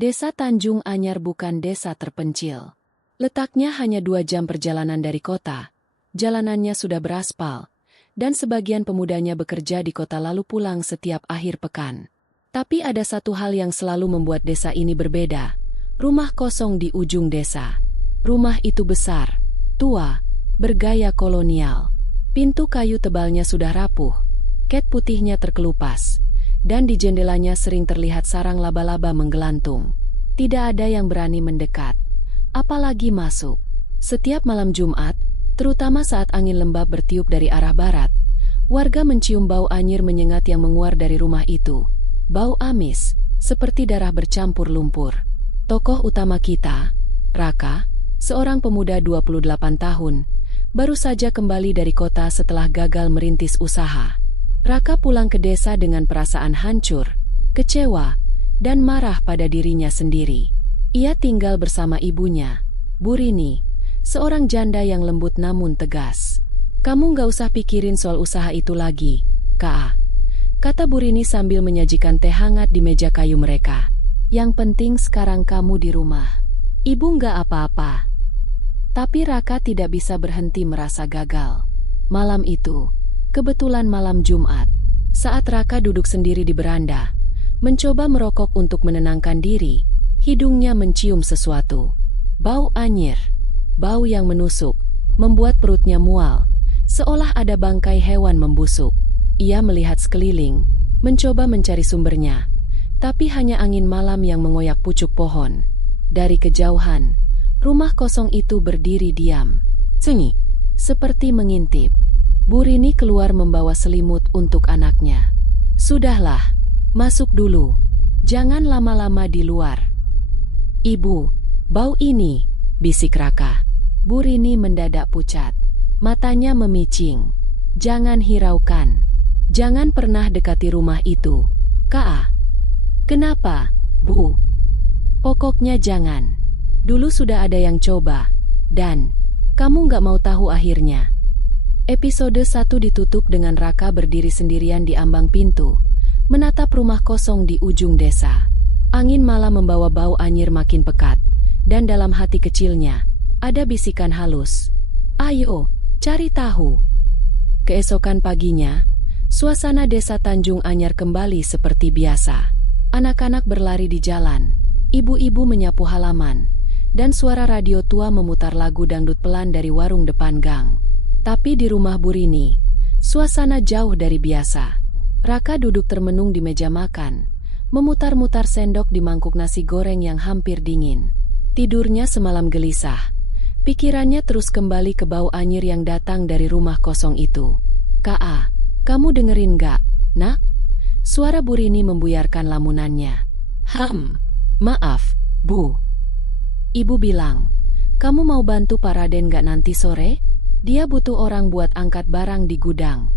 Desa Tanjung Anyar bukan desa terpencil. Letaknya hanya 2 jam perjalanan dari kota. Jalanannya sudah beraspal, dan sebagian pemudanya bekerja di kota lalu pulang setiap akhir pekan. Tapi ada satu hal yang selalu membuat desa ini berbeda. Rumah kosong di ujung desa. Rumah itu besar, tua, bergaya kolonial. Pintu kayu tebalnya sudah rapuh, cat putihnya terkelupas, dan di jendelanya sering terlihat sarang laba-laba menggelantung. Tidak ada yang berani mendekat, apalagi masuk. Setiap malam Jumat, terutama saat angin lembab bertiup dari arah barat, warga mencium bau anyir menyengat yang menguar dari rumah itu. Bau amis, seperti darah bercampur lumpur. Tokoh utama kita, Raka, seorang pemuda 28 tahun, baru saja kembali dari kota setelah gagal merintis usaha. Raka pulang ke desa dengan perasaan hancur, kecewa, dan marah pada dirinya sendiri. Ia tinggal bersama ibunya, Bu Rini, seorang janda yang lembut namun tegas. "Kamu gak usah pikirin soal usaha itu lagi, Kak," kata Bu Rini sambil menyajikan teh hangat di meja kayu mereka. "Yang penting sekarang kamu di rumah. Ibu gak apa-apa." Tapi Raka tidak bisa berhenti merasa gagal. Malam itu, kebetulan malam Jumat, saat Raka duduk sendiri di beranda, mencoba merokok untuk menenangkan diri, hidungnya mencium sesuatu. Bau anyir, bau yang menusuk, membuat perutnya mual, seolah ada bangkai hewan membusuk. Ia melihat sekeliling, mencoba mencari sumbernya, tapi hanya angin malam yang mengoyak pucuk pohon. Dari kejauhan, rumah kosong itu berdiri diam, sunyi, seperti mengintip. Bu Rini keluar membawa selimut untuk anaknya. "Sudahlah, masuk dulu. Jangan lama-lama di luar." "Ibu, bau ini," bisik Raka. Bu Rini mendadak pucat. Matanya memicing. "Jangan hiraukan. Jangan pernah dekati rumah itu, Kak." "Kenapa, Bu?" "Pokoknya jangan. Dulu sudah ada yang coba, dan kamu gak mau tahu akhirnya." Episode 1 ditutup dengan Raka berdiri sendirian di ambang pintu, menatap rumah kosong di ujung desa. Angin malam membawa bau anyir makin pekat, dan dalam hati kecilnya, ada bisikan halus. "Ayo, cari tahu." Keesokan paginya, suasana desa Tanjung Anyar kembali seperti biasa. Anak-anak berlari di jalan, ibu-ibu menyapu halaman, dan suara radio tua memutar lagu dangdut pelan dari warung depan gang. Tapi di rumah Bu Rini, suasana jauh dari biasa. Raka duduk termenung di meja makan, memutar-mutar sendok di mangkuk nasi goreng yang hampir dingin. Tidurnya semalam gelisah. Pikirannya terus kembali ke bau anyir yang datang dari rumah kosong itu. "Kak, kamu dengerin gak, Nak?" Suara Bu Rini membuyarkan lamunannya. Maaf, Bu." Ibu bilang, "Kamu mau bantu Pak Raden gak nanti sore? Dia butuh orang buat angkat barang di gudang."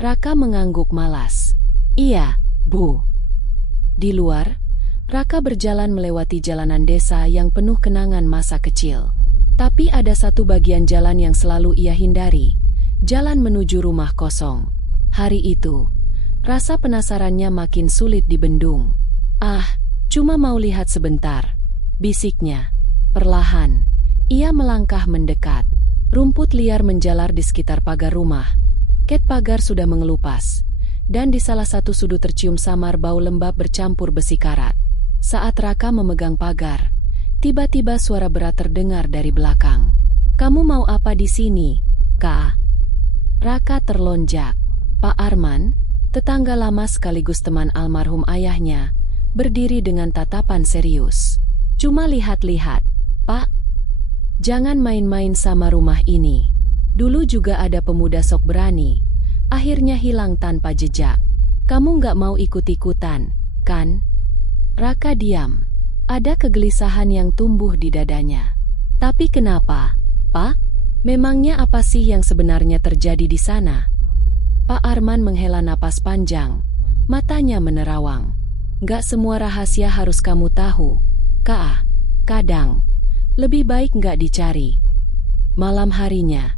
Raka mengangguk malas. "Iya, Bu." Di luar, Raka berjalan melewati jalanan desa yang penuh kenangan masa kecil. Tapi ada satu bagian jalan yang selalu ia hindari, jalan menuju rumah kosong. Hari itu, rasa penasarannya makin sulit dibendung. Cuma mau lihat sebentar," bisiknya. Perlahan, ia melangkah mendekat. Rumput liar menjalar di sekitar pagar rumah. Ket pagar sudah mengelupas, dan di salah satu sudut tercium samar bau lembab bercampur besi karat. Saat Raka memegang pagar, tiba-tiba suara berat terdengar dari belakang. "Kamu mau apa di sini, Kak?" Raka terlonjak. Pak Arman, tetangga lama sekaligus teman almarhum ayahnya, berdiri dengan tatapan serius. "Cuma lihat-lihat, Pak. Jangan main-main sama rumah ini. Dulu juga ada pemuda sok berani, akhirnya hilang tanpa jejak. Kamu gak mau ikut-ikutan, kan?" Raka diam. Ada kegelisahan yang tumbuh di dadanya. "Tapi kenapa, Pak? Memangnya apa sih yang sebenarnya terjadi di sana?" Pak Arman menghela napas panjang, matanya menerawang. "Gak semua rahasia harus kamu tahu, Kak. Kadang lebih baik gak dicari." Malam harinya,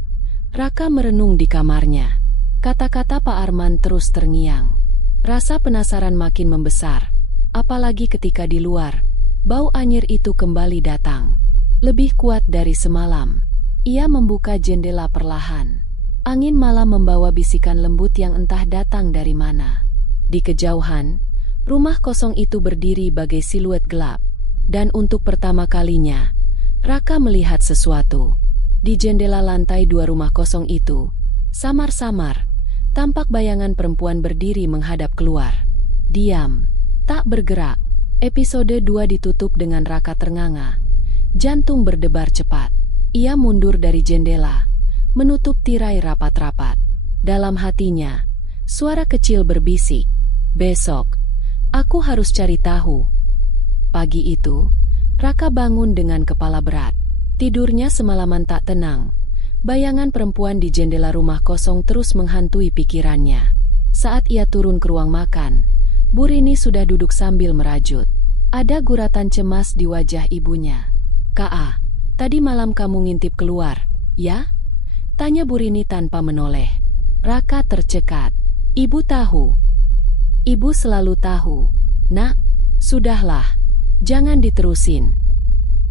Raka merenung di kamarnya. Kata-kata Pak Arman terus terngiang. Rasa penasaran makin membesar, apalagi ketika di luar, Bau anyir itu kembali datang. Lebih kuat dari semalam. Ia membuka jendela perlahan. Angin malam membawa bisikan lembut yang entah datang dari mana. Di kejauhan, rumah kosong itu berdiri bagai siluet gelap. Dan untuk pertama kalinya, Raka melihat sesuatu. Di jendela lantai 2 rumah kosong itu, samar-samar, tampak bayangan perempuan berdiri menghadap keluar. Diam, tak bergerak. Episode 2 ditutup dengan Raka ternganga. Jantung berdebar cepat. Ia mundur dari jendela, menutup tirai rapat-rapat. Dalam hatinya, suara kecil berbisik, "Besok, aku harus cari tahu." Pagi itu, Raka bangun dengan kepala berat. Tidurnya semalaman tak tenang. Bayangan perempuan di jendela rumah kosong terus menghantui pikirannya. Saat ia turun ke ruang makan, Bu Rini sudah duduk sambil merajut. Ada guratan cemas di wajah ibunya. "Ka, tadi malam kamu ngintip keluar, ya?" tanya Bu Rini tanpa menoleh. Raka tercekat. "Ibu tahu." "Ibu selalu tahu, Nak. Sudahlah, jangan diterusin."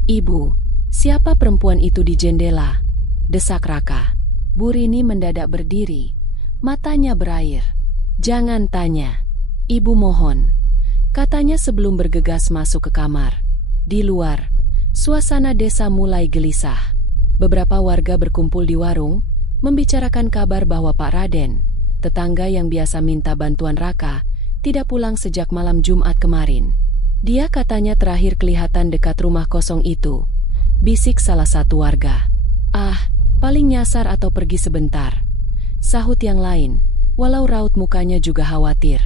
"Ibu, siapa perempuan itu di jendela?" desak Raka. Bu Rini mendadak berdiri, matanya berair. "Jangan tanya, Ibu mohon," katanya sebelum bergegas masuk ke kamar. Di luar, suasana desa mulai gelisah. Beberapa warga berkumpul di warung, membicarakan kabar bahwa Pak Raden, tetangga yang biasa minta bantuan Raka, tidak pulang sejak malam Jumat kemarin. Dia katanya terakhir kelihatan dekat rumah kosong itu, bisik salah satu warga. "Ah, paling nyasar atau pergi sebentar," sahut yang lain, walau raut mukanya juga khawatir.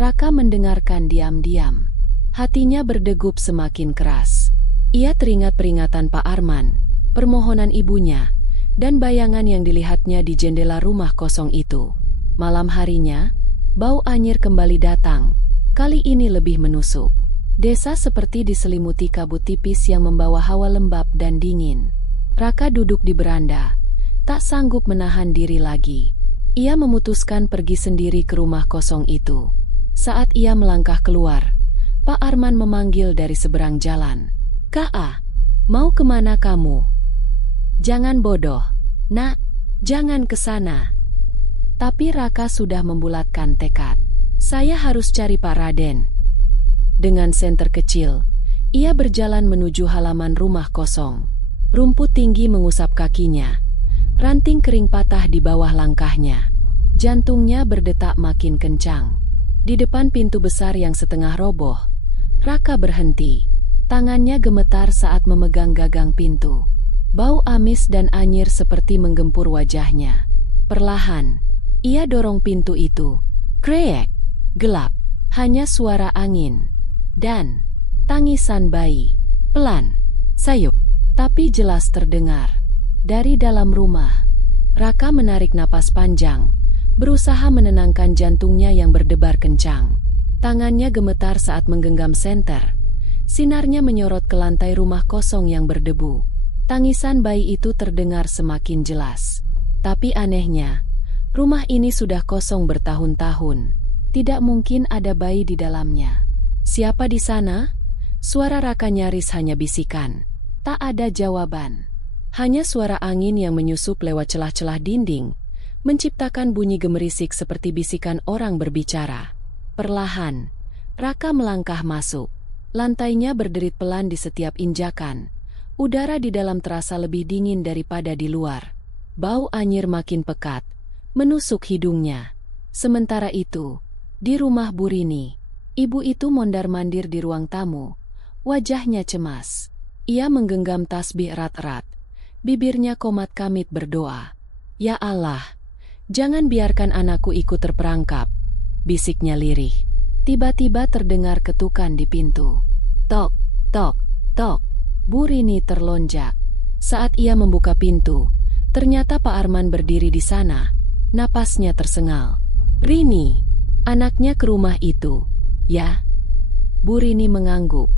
Raka mendengarkan diam-diam. Hatinya berdegup semakin keras. Ia teringat peringatan Pak Arman, permohonan ibunya, dan bayangan yang dilihatnya di jendela rumah kosong itu. Malam harinya, bau anyir kembali datang, kali ini lebih menusuk. Desa seperti diselimuti kabut tipis yang membawa hawa lembab dan dingin. Raka duduk di beranda, tak sanggup menahan diri lagi. Ia memutuskan pergi sendiri ke rumah kosong itu. Saat ia melangkah keluar, Pak Arman memanggil dari seberang jalan. "Ka, mau kemana kamu?" "Jangan bodoh, Nak, jangan ke sana." Tapi Raka sudah membulatkan tekad. "Saya harus cari Pak Raden." Dengan senter kecil, ia berjalan menuju halaman rumah kosong. Rumput tinggi mengusap kakinya. Ranting kering patah di bawah langkahnya. Jantungnya berdetak makin kencang. Di depan pintu besar yang setengah roboh, Raka berhenti. Tangannya gemetar saat memegang gagang pintu. Bau amis dan anyir seperti menggempur wajahnya. Perlahan, ia dorong pintu itu. Krek, gelap, hanya suara angin. Dan tangisan bayi. Pelan, sayup, tapi jelas terdengar. Dari dalam rumah, Raka menarik napas panjang, berusaha menenangkan jantungnya yang berdebar kencang. Tangannya gemetar saat menggenggam senter. Sinarnya menyorot ke lantai rumah kosong yang berdebu. Tangisan bayi itu terdengar semakin jelas. Tapi anehnya, rumah ini sudah kosong bertahun-tahun. Tidak mungkin ada bayi di dalamnya. "Siapa di sana?" Suara Raka nyaris hanya bisikan. Tak ada jawaban. Hanya suara angin yang menyusup lewat celah-celah dinding, menciptakan bunyi gemerisik seperti bisikan orang berbicara. Perlahan, Raka melangkah masuk. Lantainya berderit pelan di setiap injakan. Udara di dalam terasa lebih dingin daripada di luar. Bau anyir makin pekat, menusuk hidungnya. Sementara itu, di rumah Bu Rini, ibu itu mondar-mandir di ruang tamu. Wajahnya cemas. Ia menggenggam tasbih erat-erat. Bibirnya komat kamit berdoa. "Ya Allah, jangan biarkan anakku ikut terperangkap," bisiknya lirih. Tiba-tiba terdengar ketukan di pintu. Tok, tok, tok. Bu Rini terlonjak. Saat ia membuka pintu, ternyata Pak Arman berdiri di sana. Napasnya tersengal. "Rini, anaknya ke rumah itu, ya?" Bu Rini mengangguk.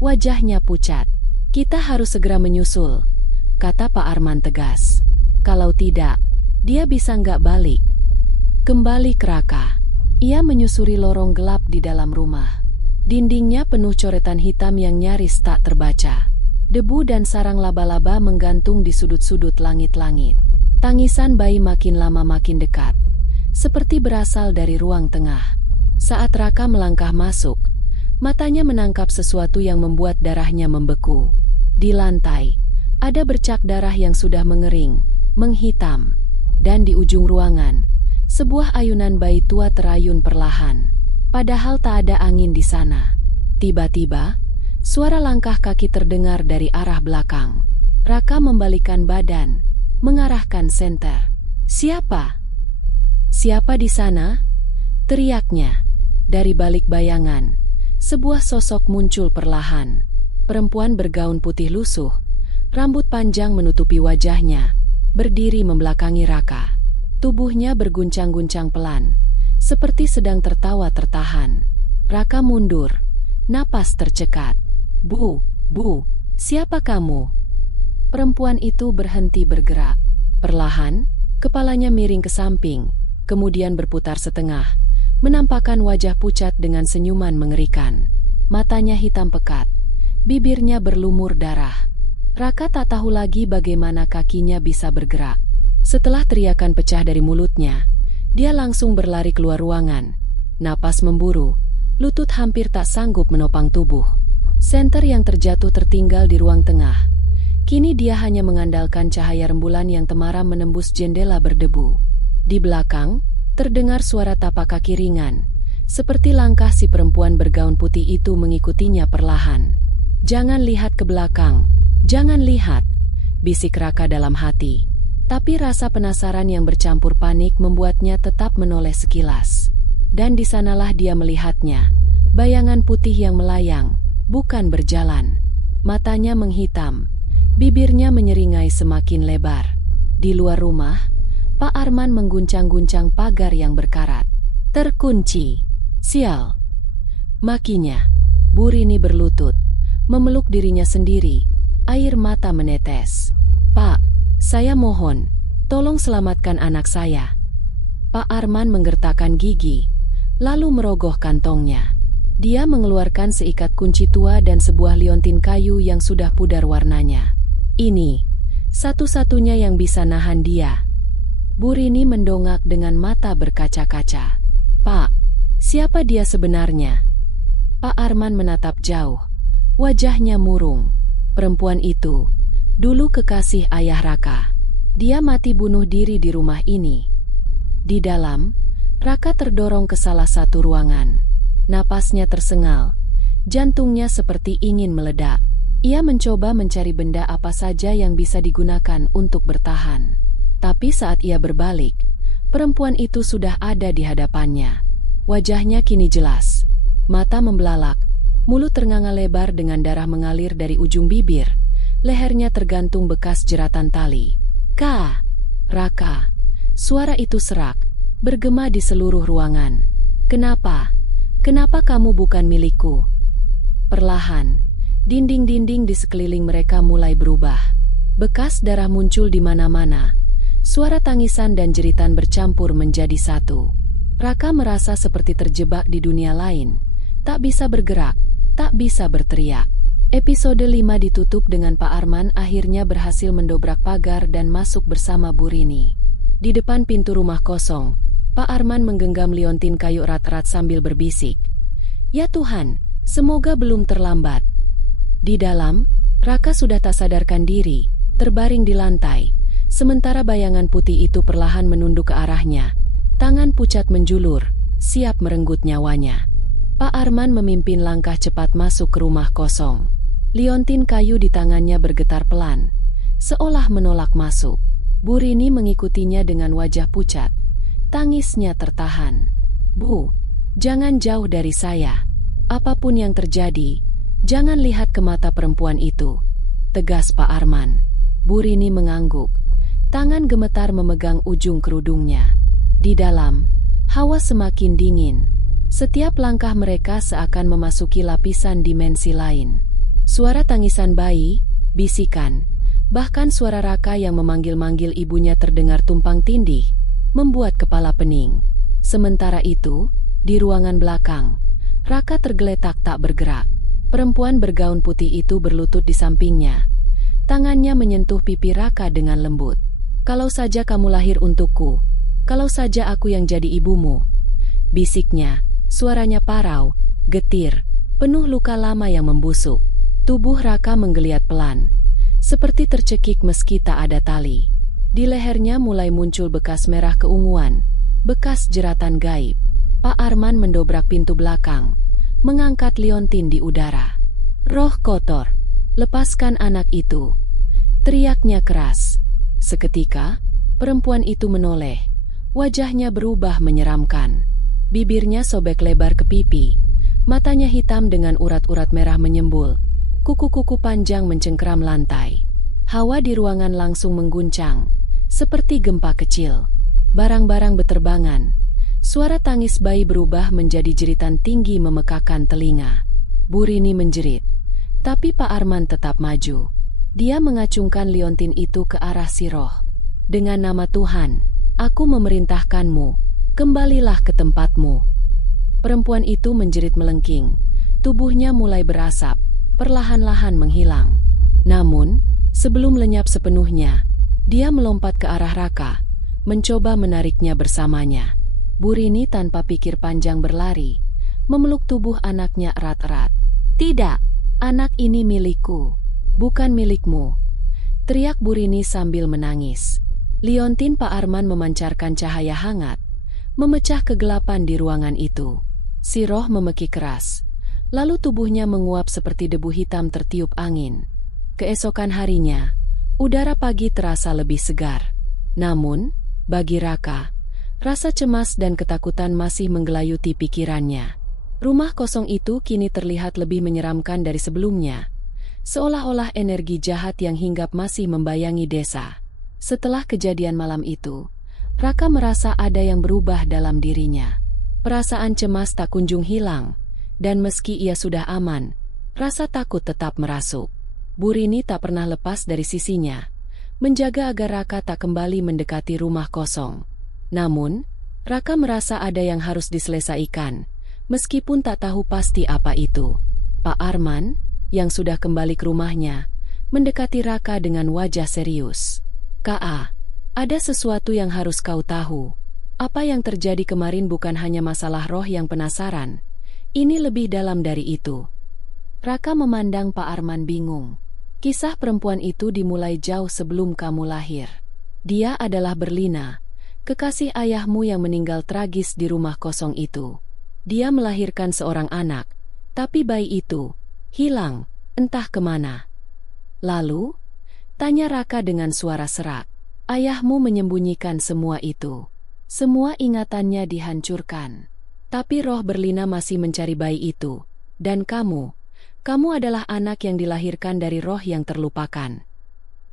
Wajahnya pucat. "Kita harus segera menyusul," kata Pak Arman tegas. "Kalau tidak, dia bisa nggak balik." Kembali ke Raka. Ia menyusuri lorong gelap di dalam rumah. Dindingnya penuh coretan hitam yang nyaris tak terbaca. Debu dan sarang laba-laba menggantung di sudut-sudut langit-langit. Tangisan bayi makin lama makin dekat, seperti berasal dari ruang tengah. Saat Raka melangkah masuk, matanya menangkap sesuatu yang membuat darahnya membeku. Di lantai, ada bercak darah yang sudah mengering, menghitam. Dan di ujung ruangan, sebuah ayunan bayi tua terayun perlahan. Padahal tak ada angin di sana. Tiba-tiba, suara langkah kaki terdengar dari arah belakang. Raka membalikkan badan, mengarahkan senter. "Siapa? Siapa di sana?" teriaknya. Dari balik bayangan, sebuah sosok muncul perlahan. Perempuan bergaun putih lusuh, rambut panjang menutupi wajahnya, berdiri membelakangi Raka. Tubuhnya berguncang-guncang pelan, seperti sedang tertawa tertahan. Raka mundur, napas tercekat. Bu, siapa kamu?" Perempuan itu berhenti bergerak. Perlahan, kepalanya miring ke samping, kemudian berputar setengah, menampakkan wajah pucat dengan senyuman mengerikan. Matanya hitam pekat, bibirnya berlumur darah. Raka tak tahu lagi bagaimana kakinya bisa bergerak. Setelah teriakan pecah dari mulutnya, dia langsung berlari keluar ruangan. Napas memburu, lutut hampir tak sanggup menopang tubuh. Senter yang terjatuh tertinggal di ruang tengah. Kini dia hanya mengandalkan cahaya rembulan yang temaram menembus jendela berdebu. Di belakang, terdengar suara tapak kaki ringan, seperti langkah si perempuan bergaun putih itu mengikutinya perlahan. "Jangan lihat ke belakang. Jangan lihat," bisik Raka dalam hati. Tapi rasa penasaran yang bercampur panik membuatnya tetap menoleh sekilas. Dan di sanalah dia melihatnya, bayangan putih yang melayang, bukan berjalan. Matanya menghitam, bibirnya menyeringai semakin lebar. Di luar rumah, Pak Arman mengguncang-guncang pagar yang berkarat. "Terkunci. Sial," makinya. Bu Rini berlutut, memeluk dirinya sendiri. Air mata menetes. "Pak, saya mohon, tolong selamatkan anak saya." Pak Arman menggertakkan gigi, lalu merogoh kantongnya. Dia mengeluarkan seikat kunci tua dan sebuah liontin kayu yang sudah pudar warnanya. Ini satu-satunya yang bisa nahan dia. Bu Rini mendongak dengan mata berkaca-kaca. "Pak, siapa dia sebenarnya?" Pak Arman menatap jauh, wajahnya murung. Perempuan itu, dulu kekasih ayah Raka. Dia mati bunuh diri di rumah ini. Di dalam, Raka terdorong ke salah satu ruangan. Napasnya tersengal, jantungnya seperti ingin meledak. Ia mencoba mencari benda apa saja yang bisa digunakan untuk bertahan. Tapi saat ia berbalik, perempuan itu sudah ada di hadapannya. Wajahnya kini jelas, mata membelalak, mulut ternganga lebar dengan darah mengalir dari ujung bibir. Lehernya tergantung bekas jeratan tali. "Kak, Raka!" Suara itu serak, bergema di seluruh ruangan. "Kenapa? Kenapa kamu bukan milikku?" Perlahan, dinding-dinding di sekeliling mereka mulai berubah. Bekas darah muncul di mana-mana. Suara tangisan dan jeritan bercampur menjadi satu. Raka merasa seperti terjebak di dunia lain. Tak bisa bergerak, tak bisa berteriak. Episode 5 ditutup dengan Pak Arman akhirnya berhasil mendobrak pagar dan masuk bersama Bu Rini. Di depan pintu rumah kosong, Pak Arman menggenggam liontin kayu erat-erat sambil berbisik, "Ya Tuhan, semoga belum terlambat." Di dalam, Raka sudah tak sadarkan diri, terbaring di lantai, sementara bayangan putih itu perlahan menunduk ke arahnya. Tangan pucat menjulur, siap merenggut nyawanya. Pak Arman memimpin langkah cepat masuk ke rumah kosong. Liontin kayu di tangannya bergetar pelan, seolah menolak masuk. Bu Rini mengikutinya dengan wajah pucat. Tangisnya tertahan. "Bu, jangan jauh dari saya. Apapun yang terjadi, jangan lihat ke mata perempuan itu," tegas Pak Arman. Bu Rini mengangguk. Tangan gemetar memegang ujung kerudungnya. Di dalam, hawa semakin dingin. Setiap langkah mereka seakan memasuki lapisan dimensi lain. Suara tangisan bayi, bisikan, bahkan suara Raka yang memanggil-manggil ibunya terdengar tumpang tindih, membuat kepala pening. Sementara itu, di ruangan belakang, Raka tergeletak tak bergerak. Perempuan bergaun putih itu berlutut di sampingnya. Tangannya menyentuh pipi Raka dengan lembut. "Kalau saja kamu lahir untukku, kalau saja aku yang jadi ibumu," bisiknya. Suaranya parau, getir, penuh luka lama yang membusuk. Tubuh Raka menggeliat pelan, seperti tercekik meski tak ada tali. Di lehernya mulai muncul bekas merah keunguan, bekas jeratan gaib. Pak Arman mendobrak pintu belakang, mengangkat liontin di udara. "Roh kotor, lepaskan anak itu!" teriaknya keras. Seketika, perempuan itu menoleh. Wajahnya berubah menyeramkan. Bibirnya sobek lebar ke pipi, matanya hitam dengan urat-urat merah menyembul. Kuku-kuku panjang mencengkeram lantai. Hawa di ruangan langsung mengguncang, seperti gempa kecil. Barang-barang beterbangan. Suara tangis bayi berubah menjadi jeritan tinggi memekakan telinga. Bu Rini menjerit, tapi Pak Arman tetap maju. Dia mengacungkan liontin itu ke arah si roh. "Dengan nama Tuhan, aku memerintahkanmu, kembalilah ke tempatmu." Perempuan itu menjerit melengking. Tubuhnya mulai berasap, perlahan-lahan menghilang. Namun, sebelum lenyap sepenuhnya, dia melompat ke arah Raka, mencoba menariknya bersamanya. Bu Rini tanpa pikir panjang berlari, memeluk tubuh anaknya erat-erat. "Tidak, anak ini milikku, bukan milikmu," teriak Bu Rini sambil menangis. Liontin Pak Arman memancarkan cahaya hangat, memecah kegelapan di ruangan itu. Si roh memekik keras, lalu tubuhnya menguap seperti debu hitam tertiup angin. Keesokan harinya, udara pagi terasa lebih segar. Namun, bagi Raka, rasa cemas dan ketakutan masih menggelayuti pikirannya. Rumah kosong itu kini terlihat lebih menyeramkan dari sebelumnya, seolah-olah energi jahat yang hinggap masih membayangi desa. Setelah kejadian malam itu, Raka merasa ada yang berubah dalam dirinya. Perasaan cemas tak kunjung hilang, dan meski ia sudah aman, rasa takut tetap merasuk. Bu Rini tak pernah lepas dari sisinya, menjaga agar Raka tak kembali mendekati rumah kosong. Namun, Raka merasa ada yang harus diselesaikan, meskipun tak tahu pasti apa itu. Pak Arman, yang sudah kembali ke rumahnya, mendekati Raka dengan wajah serius. "Ka, ada sesuatu yang harus kau tahu. Apa yang terjadi kemarin bukan hanya masalah roh yang penasaran. Ini lebih dalam dari itu." Raka memandang Pak Arman bingung. "Kisah perempuan itu dimulai jauh sebelum kamu lahir. Dia adalah Berlina, kekasih ayahmu yang meninggal tragis di rumah kosong itu. Dia melahirkan seorang anak, tapi bayi itu hilang, entah kemana." "Lalu?" tanya Raka dengan suara serak. "Ayahmu menyembunyikan semua itu. Semua ingatannya dihancurkan. Tapi roh Berlina masih mencari bayi itu. Dan kamu adalah anak yang dilahirkan dari roh yang terlupakan."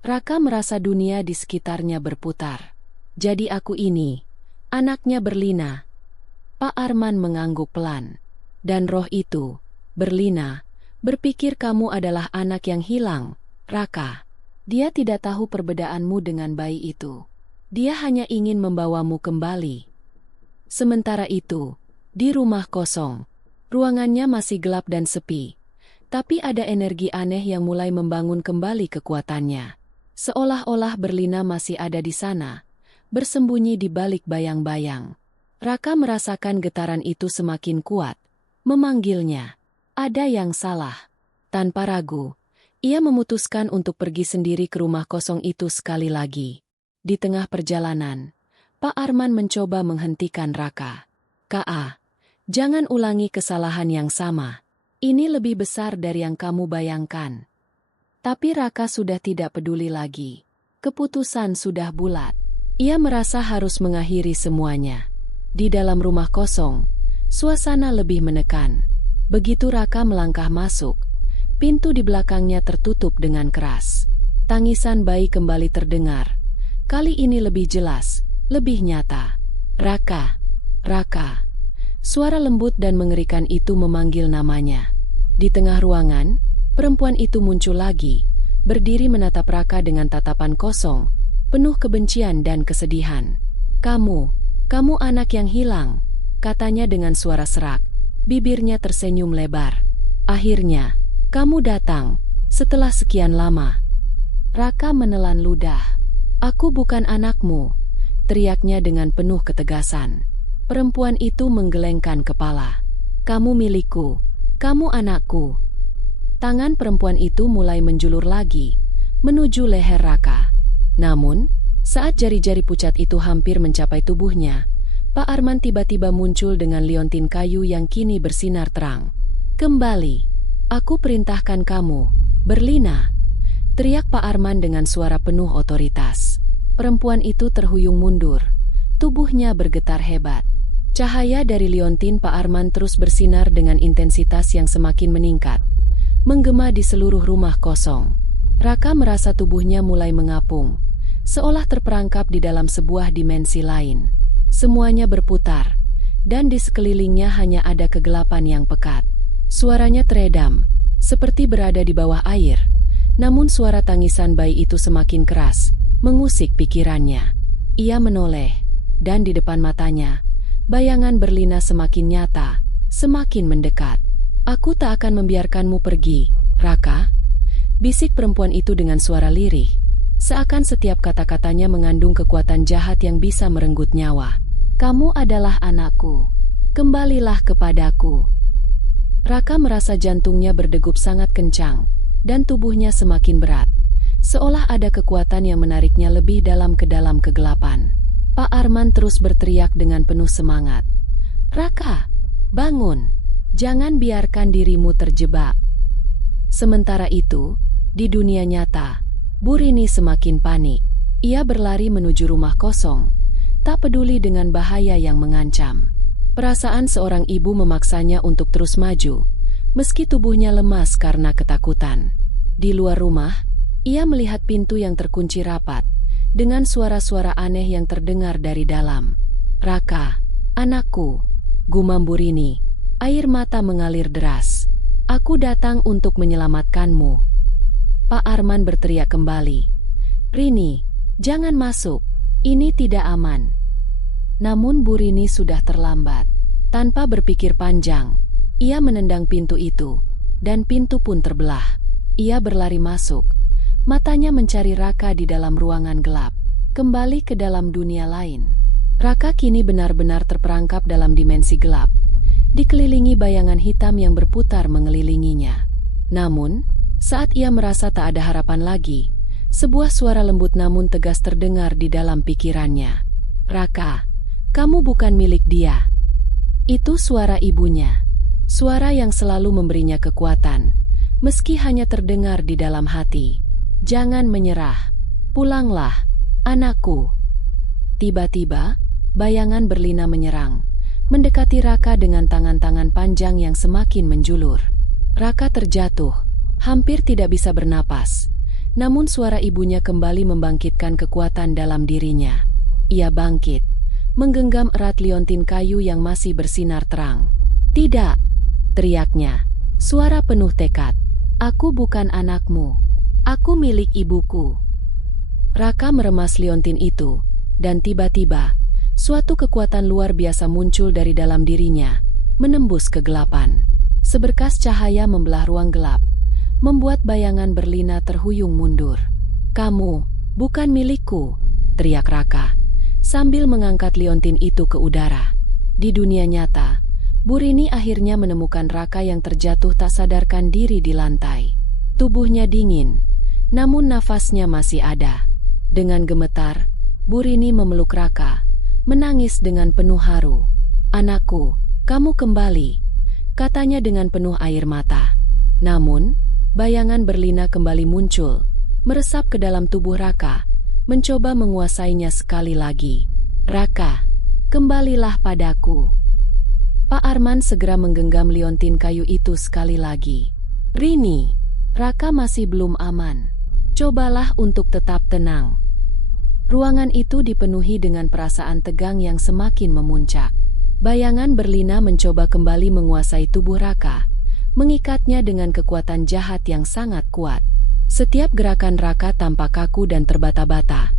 Raka merasa dunia di sekitarnya berputar. "Jadi aku ini, anaknya Berlina." Pak Arman mengangguk pelan. "Dan roh itu, Berlina, berpikir kamu adalah anak yang hilang, Raka. Dia tidak tahu perbedaanmu dengan bayi itu. Dia hanya ingin membawamu kembali." Sementara itu, di rumah kosong, ruangannya masih gelap dan sepi, tapi ada energi aneh yang mulai membangun kembali kekuatannya. Seolah-olah Berlina masih ada di sana, bersembunyi di balik bayang-bayang. Raka merasakan getaran itu semakin kuat, memanggilnya. Ada yang salah. Tanpa ragu, ia memutuskan untuk pergi sendiri ke rumah kosong itu sekali lagi. Di tengah perjalanan, Pak Arman mencoba menghentikan Raka. "Ka, jangan ulangi kesalahan yang sama. Ini lebih besar dari yang kamu bayangkan." Tapi Raka sudah tidak peduli lagi. Keputusan sudah bulat. Ia merasa harus mengakhiri semuanya. Di dalam rumah kosong, suasana lebih menekan. Begitu Raka melangkah masuk, pintu di belakangnya tertutup dengan keras. Tangisan bayi kembali terdengar. Kali ini lebih jelas, lebih nyata. "Raka, Raka." Suara lembut dan mengerikan itu memanggil namanya. Di tengah ruangan, perempuan itu muncul lagi, berdiri menatap Raka dengan tatapan kosong, penuh kebencian dan kesedihan. Kamu anak yang hilang," katanya dengan suara serak, Bibirnya tersenyum lebar. Akhirnya, kamu datang. Setelah sekian lama. Raka menelan ludah. Aku bukan anakmu, teriaknya dengan penuh ketegasan. Perempuan itu menggelengkan kepala. Kamu milikku, kamu anakku. Tangan perempuan itu mulai menjulur lagi, menuju leher Raka. Namun, saat jari-jari pucat itu hampir mencapai tubuhnya, Pak Arman tiba-tiba muncul dengan liontin kayu yang kini bersinar terang. Kembali, aku perintahkan kamu, Berlina, teriak Pak Arman dengan suara penuh otoritas. Perempuan itu terhuyung mundur, tubuhnya bergetar hebat. Cahaya dari liontin Pak Arman terus bersinar dengan intensitas yang semakin meningkat, menggema di seluruh rumah kosong. Raka merasa tubuhnya mulai mengapung, seolah terperangkap di dalam sebuah dimensi lain. Semuanya berputar, dan di sekelilingnya hanya ada kegelapan yang pekat. Suaranya teredam, seperti berada di bawah air, namun suara tangisan bayi itu semakin keras, mengusik pikirannya. Ia menoleh, dan di depan matanya, bayangan Berlina semakin nyata, semakin mendekat. Aku tak akan membiarkanmu pergi, Raka, bisik perempuan itu dengan suara lirih. Seakan setiap kata-katanya mengandung kekuatan jahat yang bisa merenggut nyawa. Kamu adalah anakku. Kembalilah kepadaku. Raka merasa jantungnya berdegup sangat kencang, dan tubuhnya semakin berat, seolah ada kekuatan yang menariknya lebih dalam ke dalam kegelapan. Pak Arman terus berteriak dengan penuh semangat. Raka, bangun. Jangan biarkan dirimu terjebak. Sementara itu, di dunia nyata, Bu Rini semakin panik. Ia berlari menuju rumah kosong, tak peduli dengan bahaya yang mengancam. Perasaan seorang ibu memaksanya untuk terus maju, meski tubuhnya lemas karena ketakutan. Di luar rumah, ia melihat pintu yang terkunci rapat, dengan suara-suara aneh yang terdengar dari dalam. Raka, anakku, gumam Bu Rini, air mata mengalir deras. Aku datang untuk menyelamatkanmu. Pak Arman berteriak kembali. Rini, jangan masuk, ini tidak aman. Namun Bu Rini sudah terlambat. Tanpa berpikir panjang, ia menendang pintu itu, dan pintu pun terbelah. Ia berlari masuk, matanya mencari Raka di dalam ruangan gelap, kembali ke dalam dunia lain. Raka kini benar-benar terperangkap dalam dimensi gelap, dikelilingi bayangan hitam yang berputar mengelilinginya. Namun, saat ia merasa tak ada harapan lagi, sebuah suara lembut namun tegas terdengar di dalam pikirannya. Raka, kamu bukan milik dia. Itu suara ibunya. Suara yang selalu memberinya kekuatan, meski hanya terdengar di dalam hati. Jangan menyerah. Pulanglah, anakku. Tiba-tiba, bayangan Berlina menyerang, mendekati Raka dengan tangan-tangan panjang yang semakin menjulur. Raka terjatuh, hampir tidak bisa bernapas. Namun suara ibunya kembali membangkitkan kekuatan dalam dirinya. Ia bangkit, menggenggam erat liontin kayu yang masih bersinar terang. Tidak, teriaknya, suara penuh tekad. Aku bukan anakmu. Aku milik ibuku. Raka meremas liontin itu, dan tiba-tiba, suatu kekuatan luar biasa muncul dari dalam dirinya, menembus kegelapan. Seberkas cahaya membelah ruang gelap, membuat bayangan Berlina terhuyung mundur. Kamu, bukan milikku, teriak Raka, sambil mengangkat liontin itu ke udara. Di dunia nyata, Bu Rini akhirnya menemukan Raka yang terjatuh tak sadarkan diri di lantai. Tubuhnya dingin, namun nafasnya masih ada. Dengan gemetar, Bu Rini memeluk Raka, menangis dengan penuh haru. Anakku, kamu kembali, katanya dengan penuh air mata. Namun, bayangan Berlina kembali muncul, meresap ke dalam tubuh Raka, mencoba menguasainya sekali lagi. Raka, kembalilah padaku. Pak Arman segera menggenggam liontin kayu itu sekali lagi. Rini, Raka masih belum aman. Cobalah untuk tetap tenang. Ruangan itu dipenuhi dengan perasaan tegang yang semakin memuncak. Bayangan Berlina mencoba kembali menguasai tubuh Raka, mengikatnya dengan kekuatan jahat yang sangat kuat. Setiap gerakan Raka tampak kaku dan terbata-bata,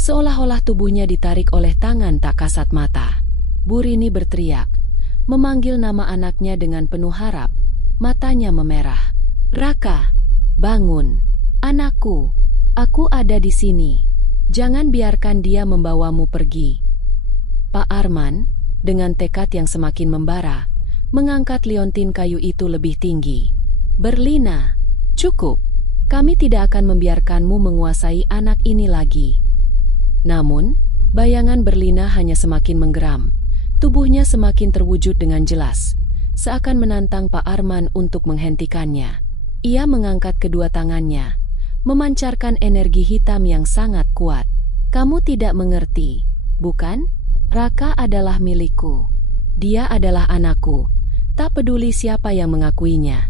seolah-olah tubuhnya ditarik oleh tangan tak kasat mata. Bu Rini berteriak, memanggil nama anaknya dengan penuh harap. Matanya memerah. "Raka, bangun. Anakku, aku ada di sini. Jangan biarkan dia membawamu pergi." Pak Arman, dengan tekad yang semakin membara, mengangkat liontin kayu itu lebih tinggi. "Berlina, cukup. Kami tidak akan membiarkanmu menguasai anak ini lagi." Namun, bayangan Berlina hanya semakin menggeram. Tubuhnya semakin terwujud dengan jelas, seakan menantang Pak Arman untuk menghentikannya. Ia mengangkat kedua tangannya, memancarkan energi hitam yang sangat kuat. "Kamu tidak mengerti, bukan? Raka adalah milikku. Dia adalah anakku, tak peduli siapa yang mengakuinya."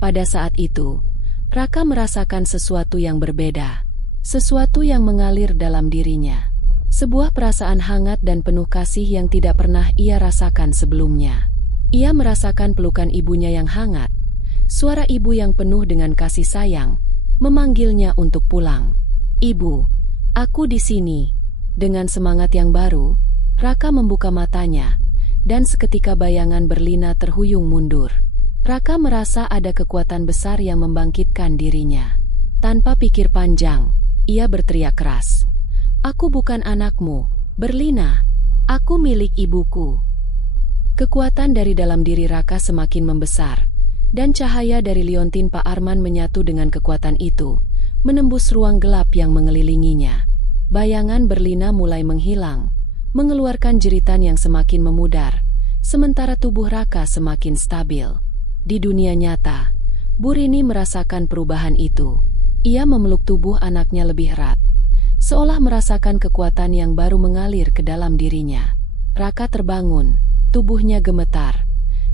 Pada saat itu, Raka merasakan sesuatu yang berbeda, sesuatu yang mengalir dalam dirinya. Sebuah perasaan hangat dan penuh kasih yang tidak pernah ia rasakan sebelumnya. Ia merasakan pelukan ibunya yang hangat, suara ibu yang penuh dengan kasih sayang, memanggilnya untuk pulang. "Ibu, aku di sini." Dengan semangat yang baru, Raka membuka matanya, dan seketika bayangan Berlina terhuyung mundur. Raka merasa ada kekuatan besar yang membangkitkan dirinya. Tanpa pikir panjang, ia berteriak keras, "Aku bukan anakmu, Berlina. Aku milik ibuku." Kekuatan dari dalam diri Raka semakin membesar, dan cahaya dari liontin Pak Arman menyatu dengan kekuatan itu, menembus ruang gelap yang mengelilinginya. Bayangan Berlina mulai menghilang, mengeluarkan jeritan yang semakin memudar, sementara tubuh Raka semakin stabil. Di dunia nyata, Burini merasakan perubahan itu. Ia memeluk tubuh anaknya lebih erat, seolah merasakan kekuatan yang baru mengalir ke dalam dirinya. Raka terbangun, tubuhnya gemetar,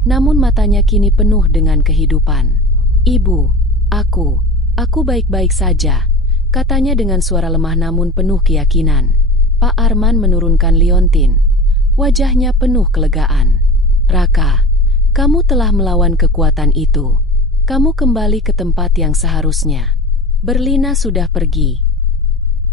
namun matanya kini penuh dengan kehidupan. "Ibu, aku baik-baik saja," katanya dengan suara lemah namun penuh keyakinan. Pak Arman menurunkan liontin, wajahnya penuh kelegaan. "Raka, kamu telah melawan kekuatan itu. Kamu kembali ke tempat yang seharusnya. Berlina sudah pergi."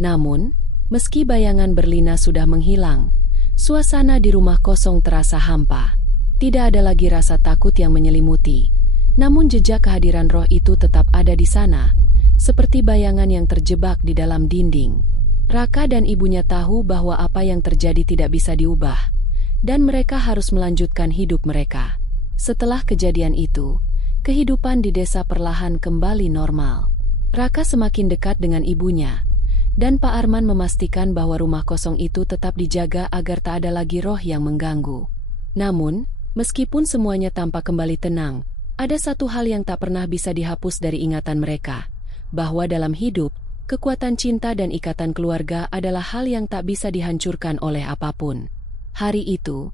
Namun, meski bayangan Berlina sudah menghilang, suasana di rumah kosong terasa hampa. Tidak ada lagi rasa takut yang menyelimuti, namun jejak kehadiran roh itu tetap ada di sana, seperti bayangan yang terjebak di dalam dinding. Raka dan ibunya tahu bahwa apa yang terjadi tidak bisa diubah, dan mereka harus melanjutkan hidup mereka. Setelah kejadian itu, kehidupan di desa perlahan kembali normal. Raka semakin dekat dengan ibunya, dan Pak Arman memastikan bahwa rumah kosong itu tetap dijaga agar tak ada lagi roh yang mengganggu. Namun, meskipun semuanya tampak kembali tenang, ada satu hal yang tak pernah bisa dihapus dari ingatan mereka, bahwa dalam hidup, kekuatan cinta dan ikatan keluarga adalah hal yang tak bisa dihancurkan oleh apapun. Hari itu,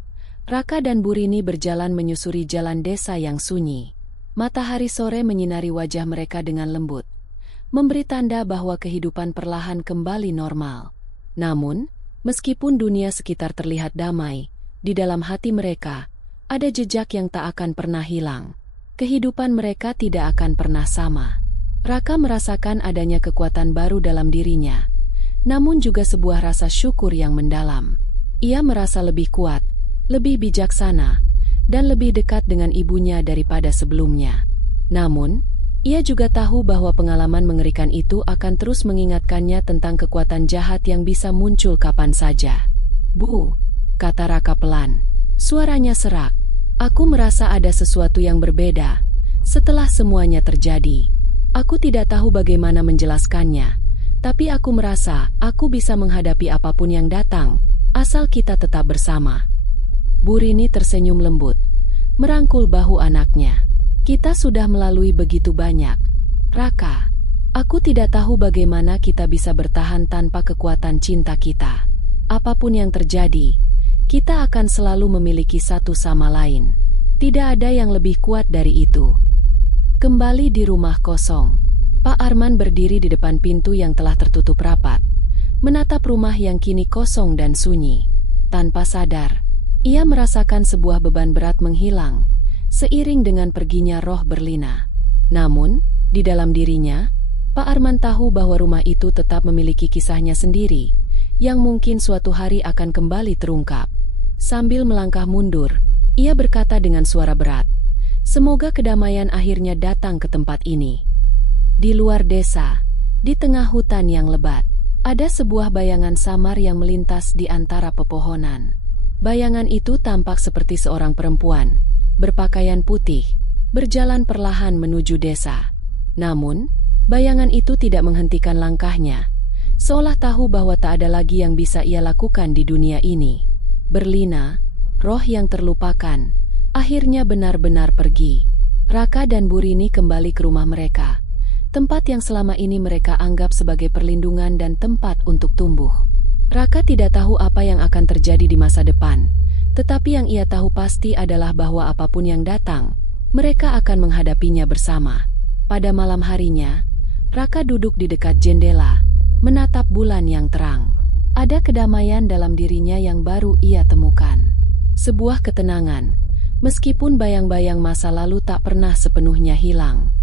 Raka dan Burini berjalan menyusuri jalan desa yang sunyi. Matahari sore menyinari wajah mereka dengan lembut, memberi tanda bahwa kehidupan perlahan kembali normal. Namun, meskipun dunia sekitar terlihat damai, di dalam hati mereka, ada jejak yang tak akan pernah hilang. Kehidupan mereka tidak akan pernah sama. Raka merasakan adanya kekuatan baru dalam dirinya, namun juga sebuah rasa syukur yang mendalam. Ia merasa lebih kuat, lebih bijaksana, dan lebih dekat dengan ibunya daripada sebelumnya. Namun, ia juga tahu bahwa pengalaman mengerikan itu akan terus mengingatkannya tentang kekuatan jahat yang bisa muncul kapan saja. "Bu," kata Raka pelan. Suaranya serak. "Aku merasa ada sesuatu yang berbeda setelah semuanya terjadi. Aku tidak tahu bagaimana menjelaskannya, tapi aku merasa aku bisa menghadapi apapun yang datang, asal kita tetap bersama." Burini tersenyum lembut, merangkul bahu anaknya. "Kita sudah melalui begitu banyak, Raka. Aku tidak tahu bagaimana kita bisa bertahan tanpa kekuatan cinta kita. Apapun yang terjadi, kita akan selalu memiliki satu sama lain. Tidak ada yang lebih kuat dari itu." Kembali di rumah kosong, Pak Arman berdiri di depan pintu yang telah tertutup rapat, menatap rumah yang kini kosong dan sunyi. Tanpa sadar, ia merasakan sebuah beban berat menghilang, seiring dengan perginya roh Berlina. Namun, di dalam dirinya, Pak Arman tahu bahwa rumah itu tetap memiliki kisahnya sendiri, yang mungkin suatu hari akan kembali terungkap. Sambil melangkah mundur, Ia berkata dengan suara berat, "Semoga kedamaian akhirnya datang ke tempat ini." Di luar desa, di tengah hutan yang lebat, ada sebuah bayangan samar yang melintas di antara pepohonan. Bayangan itu tampak seperti seorang perempuan, berpakaian putih, berjalan perlahan menuju desa. Namun, bayangan itu tidak menghentikan langkahnya, seolah tahu bahwa tak ada lagi yang bisa ia lakukan di dunia ini. Berlina, roh yang terlupakan, akhirnya benar-benar pergi. Raka dan Burini kembali ke rumah mereka, tempat yang selama ini mereka anggap sebagai perlindungan dan tempat untuk tumbuh. Raka tidak tahu apa yang akan terjadi di masa depan, tetapi yang ia tahu pasti adalah bahwa apapun yang datang, mereka akan menghadapinya bersama. Pada malam harinya, Raka duduk di dekat jendela, menatap bulan yang terang. Ada kedamaian dalam dirinya yang baru ia temukan. Sebuah ketenangan, meskipun bayang-bayang masa lalu tak pernah sepenuhnya hilang.